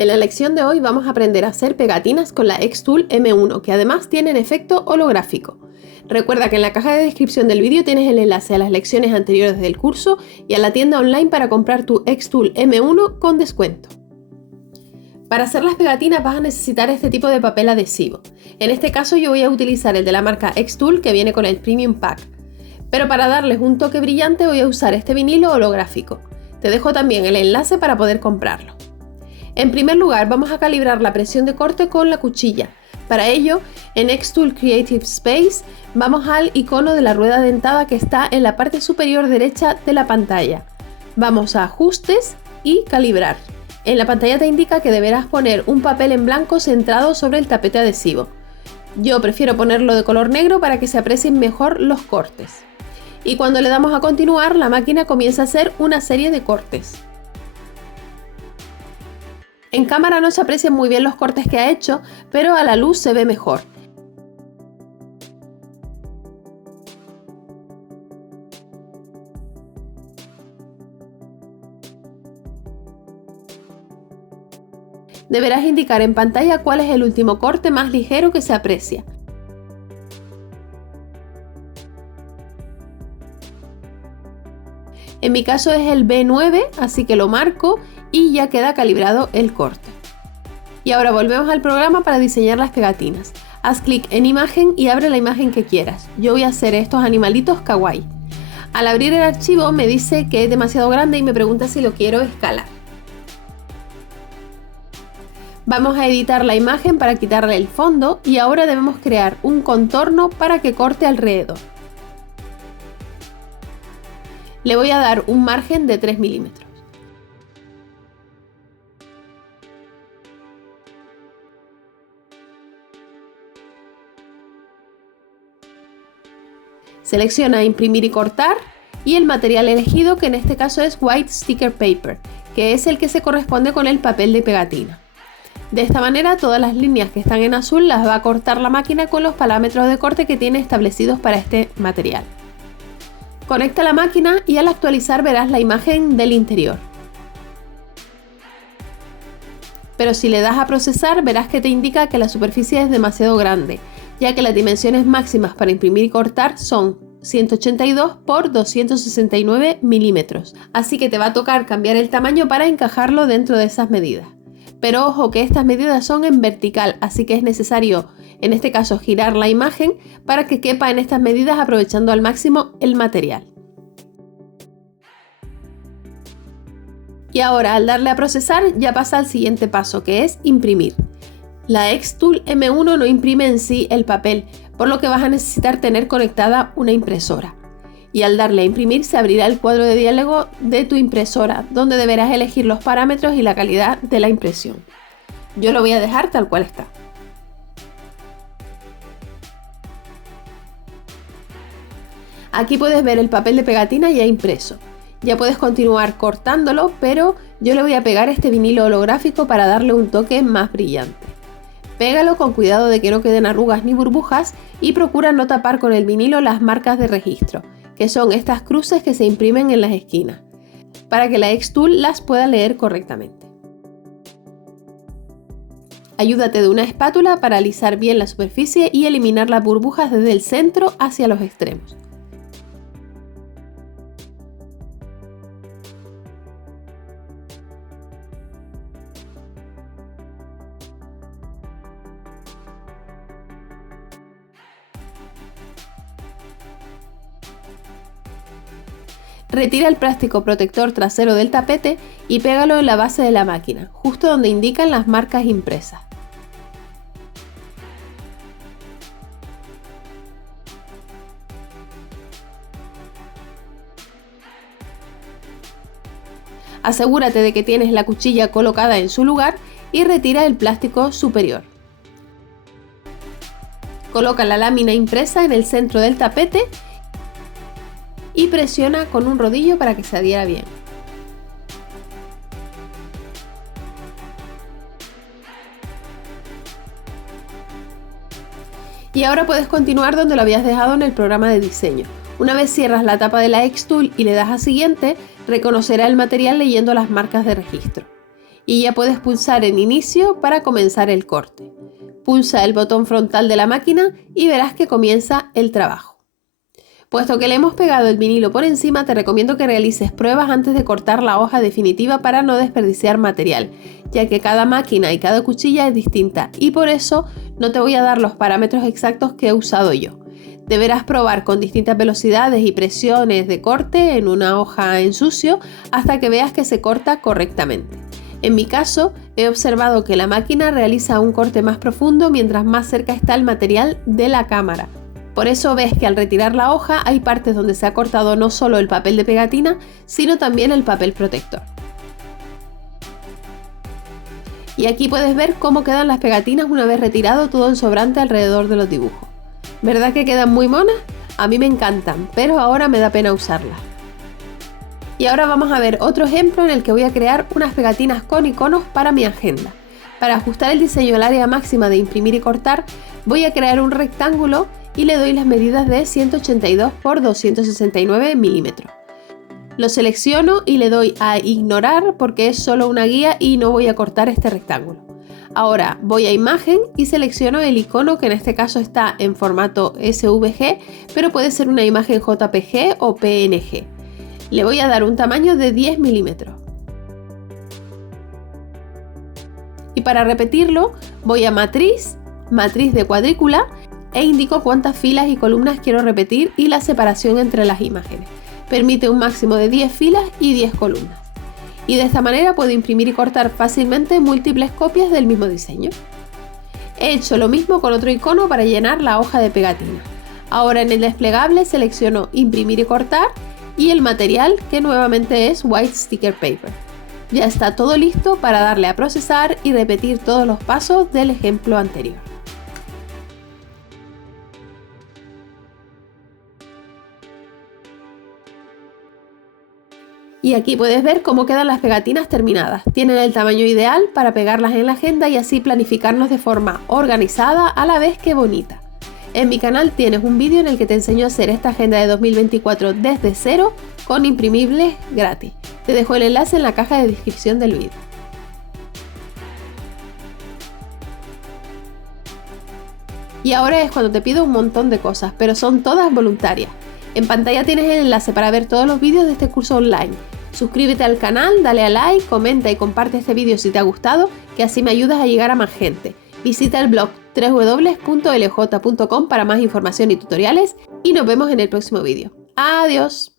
En la lección de hoy vamos a aprender a hacer pegatinas con la Xtool M1, que además tienen efecto holográfico. Recuerda que en la caja de descripción del vídeo tienes el enlace a las lecciones anteriores del curso y a la tienda online para comprar tu Xtool M1 con descuento. Para hacer las pegatinas vas a necesitar este tipo de papel adhesivo. En este caso yo voy a utilizar el de la marca Xtool, que viene con el Premium Pack. Pero para darles un toque brillante voy a usar este vinilo holográfico. Te dejo también el enlace para poder comprarlo. En primer lugar vamos a calibrar la presión de corte con la cuchilla. Para ello, en Xtool Creative Space vamos al icono de la rueda dentada que está en la parte superior derecha de la pantalla. Vamos a Ajustes y Calibrar. En la pantalla te indica que deberás poner un papel en blanco centrado sobre el tapete adhesivo. Yo prefiero ponerlo de color negro para que se aprecien mejor los cortes. Y cuando le damos a continuar, la máquina comienza a hacer una serie de cortes. En cámara no se aprecian muy bien los cortes que ha hecho, pero a la luz se ve mejor. Deberás indicar en pantalla cuál es el último corte más ligero que se aprecia. En mi caso es el B9, así que lo marco y ya queda calibrado el corte. Y ahora volvemos al programa para diseñar las pegatinas. Haz clic en imagen y abre la imagen que quieras. Yo voy a hacer estos animalitos kawaii. Al abrir el archivo me dice que es demasiado grande y me pregunta si lo quiero escalar. Vamos a editar la imagen para quitarle el fondo y ahora debemos crear un contorno para que corte alrededor. Le voy a dar un margen de 3 milímetros. Selecciona Imprimir y cortar y el material elegido, que en este caso es White Sticker Paper, que es el que se corresponde con el papel de pegatina. De esta manera todas las líneas que están en azul las va a cortar la máquina con los parámetros de corte que tiene establecidos para este material. Conecta la máquina y al actualizar verás la imagen del interior. Pero si le das a procesar verás que te indica que la superficie es demasiado grande, ya que las dimensiones máximas para imprimir y cortar son 182 por 269 milímetros, así que te va a tocar cambiar el tamaño para encajarlo dentro de esas medidas. Pero ojo que estas medidas son en vertical, así que es necesario, en este caso, girar la imagen para que quepa en estas medidas aprovechando al máximo el material. Y ahora al darle a procesar ya pasa al siguiente paso, que es imprimir. La Xtool M1 no imprime en sí el papel, por lo que vas a necesitar tener conectada una impresora. Y al darle a imprimir se abrirá el cuadro de diálogo de tu impresora, donde deberás elegir los parámetros y la calidad de la impresión. Yo lo voy a dejar tal cual está. Aquí puedes ver el papel de pegatina ya impreso. Ya puedes continuar cortándolo, pero yo le voy a pegar este vinilo holográfico para darle un toque más brillante. Pégalo con cuidado de que no queden arrugas ni burbujas y procura no tapar con el vinilo las marcas de registro, que son estas cruces que se imprimen en las esquinas, para que la Xtool las pueda leer correctamente. Ayúdate de una espátula para alisar bien la superficie y eliminar las burbujas desde el centro hacia los extremos. Retira el plástico protector trasero del tapete y pégalo en la base de la máquina, justo donde indican las marcas impresas. Asegúrate de que tienes la cuchilla colocada en su lugar y retira el plástico superior. Coloca la lámina impresa en el centro del tapete y presiona con un rodillo para que se adhiera bien. Y ahora puedes continuar donde lo habías dejado en el programa de diseño. Una vez cierras la tapa de la Xtool y le das a siguiente, reconocerá el material leyendo las marcas de registro. y ya puedes pulsar en inicio para comenzar el corte. Pulsa el botón frontal de la máquina y verás que comienza el trabajo. Puesto que le hemos pegado el vinilo por encima, te recomiendo que realices pruebas antes de cortar la hoja definitiva para no desperdiciar material, ya que cada máquina y cada cuchilla es distinta y por eso no te voy a dar los parámetros exactos que he usado yo. Deberás probar con distintas velocidades y presiones de corte en una hoja en sucio hasta que veas que se corta correctamente. En mi caso, he observado que la máquina realiza un corte más profundo mientras más cerca está el material de la cámara. Por eso ves que al retirar la hoja hay partes donde se ha cortado no solo el papel de pegatina, sino también el papel protector. Y aquí puedes ver cómo quedan las pegatinas una vez retirado todo el sobrante alrededor de los dibujos. ¿Verdad que quedan muy monas? A mí me encantan, pero ahora me da pena usarlas. Y ahora vamos a ver otro ejemplo en el que voy a crear unas pegatinas con iconos para mi agenda. Para ajustar el diseño al área máxima de imprimir y cortar, voy a crear un rectángulo y le doy las medidas de 182 por 269 milímetros. Lo selecciono y le doy a ignorar porque es solo una guía y no voy a cortar este rectángulo. Ahora voy a imagen y selecciono el icono que en este caso está en formato SVG, pero puede ser una imagen JPG o PNG. Le voy a dar un tamaño de 10 milímetros. Y para repetirlo voy a matriz de cuadrícula e indico cuántas filas y columnas quiero repetir y la separación entre las imágenes. Permite un máximo de 10 filas y 10 columnas. Y de esta manera puedo imprimir y cortar fácilmente múltiples copias del mismo diseño. He hecho lo mismo con otro icono para llenar la hoja de pegatina. Ahora en el desplegable selecciono imprimir y cortar y el material, que nuevamente es White Sticker Paper. Ya está todo listo para darle a procesar y repetir todos los pasos del ejemplo anterior. Y aquí puedes ver cómo quedan las pegatinas terminadas. Tienen el tamaño ideal para pegarlas en la agenda y así planificarnos de forma organizada a la vez que bonita. En mi canal tienes un vídeo en el que te enseño a hacer esta agenda de 2024 desde cero con imprimibles gratis. Te dejo el enlace en la caja de descripción del vídeo. Y ahora es cuando te pido un montón de cosas, pero son todas voluntarias. En pantalla tienes el enlace para ver todos los vídeos de este curso online. Suscríbete al canal, dale a like, comenta y comparte este vídeo si te ha gustado, que así me ayudas a llegar a más gente. Visita el blog www.lj.com para más información y tutoriales y nos vemos en el próximo vídeo. ¡Adiós!